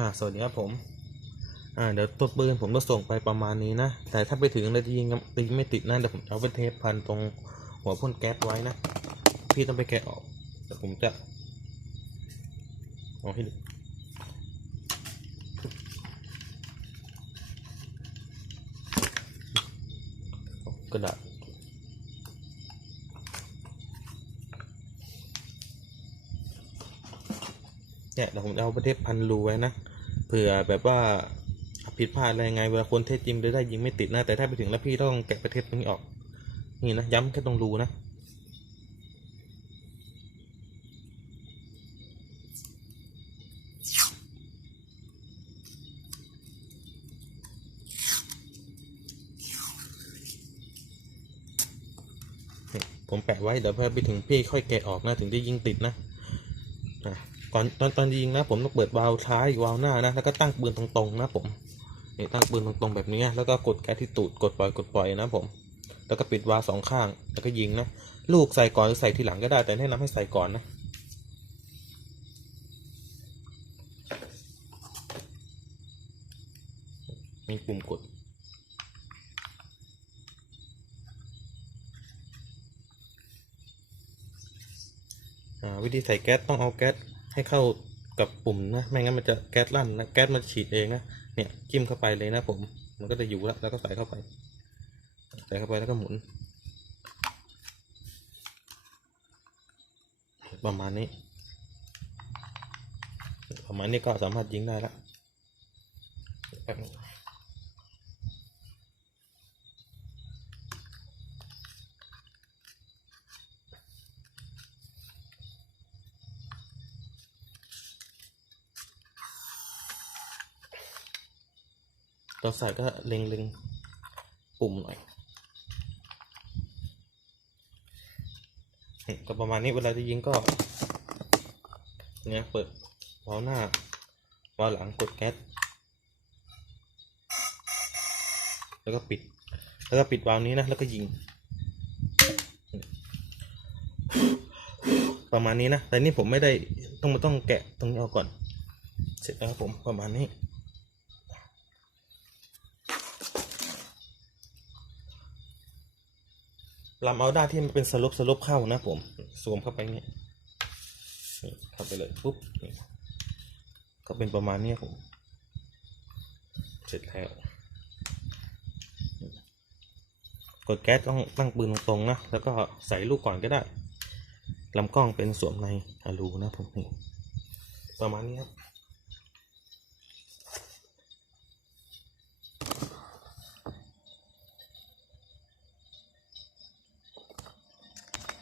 อ่าสวัสดีครับผมอ่าเดี๋ยวตัวปืนผมจะส่งไปประมาณนี้นะ แต่ถ้าไปถึงแล้วยิงยิงไม่ติดนะเดี๋ยวผมเอาไปเทปพันตรงหัวพ่นแก๊สไว้นะ พี่ต้องไปแกะออกเดี๋ยวผมจะเอาให้ดูกระดาษ เนี่ยเดี๋ยวผมจะเอาประเทศพันรูไว้นะเผื่อแบบว่าผิดพลาดอะไรยังไงเวลาคนเทศจริงได้ยิงไม่ติดนะแต่ถ้าไปถึงแล้วพี่ต้องแกะประเทศตรงนี้ออก นี่นะย้ำแค่ตรงรูนะผมแปะไว้เดี๋ยวพอไปถึงพี่ค่อยแกะออกนะถึงจะยิงติดนะอะ ก่อนตอนตอนยิงนะผมต้องเปิดวาล์วท้าย วาล์วหน้านะ แล้วก็ตั้งปืนตรงๆนะผมนี่ตั้งปืนตรงๆแบบนี้ แล้วก็กดแก๊สที่ตูด กดปล่อย กดปล่อยนะผม แล้วก็ปิดวาล์วสองข้าง แล้วก็ยิงนะ ลูกใส่ก่อนหรือใส่ทีหลังก็ได้ แต่แนะนำให้ใส่ก่อนนะ มีปุ่มกดวิธีใส่แก๊สต้องเอาแก๊ส ให้เข้ากับปุ่มนะ ไม่งั้นมันจะแก๊สลั่นนะ แก๊สมันฉีดเองนะ เนี่ยจิ้มเข้าไปเลยนะผม มันก็จะอยู่แล้วแล้วก็ใส่เข้าไป ใส่เข้าไปแล้วก็หมุน ประมาณนี้ ประมาณนี้ก็สามารถยิงได้แล้ว แป๊บนึงตอนใส่ก็เล็งเล็งปุ่มหน่อยก็ประมาณนี้เวลาจะยิงก็ เนี่ยเปิดวาลหน้าวาลหลังกดแก๊สแล้วก็ปิด แล้วก็ปิดวาล์วนี้นะ แล้วก็ยิง ประมาณนี้นะ แต่นี่ผมไม่ได้ต้องมาต้องแกะตรงนี้ออกก่อน เสร็จแล้วผมประมาณนี้ ลำเอาด้านที่มันเป็นสลบสลบเข้านะผมสวมเข้าไปอย่างนี้นี่เข้าไปเลยปุ๊บก็เป็นประมาณนี้ผม เสร็จแล้ว กดแก๊สต้องตั้งปืนตรงๆนะ แล้วก็ใส่ลูกก่อนก็ได้ลำกล้องเป็นสวมในอะลูนะผมนี่ประมาณนี้ครับ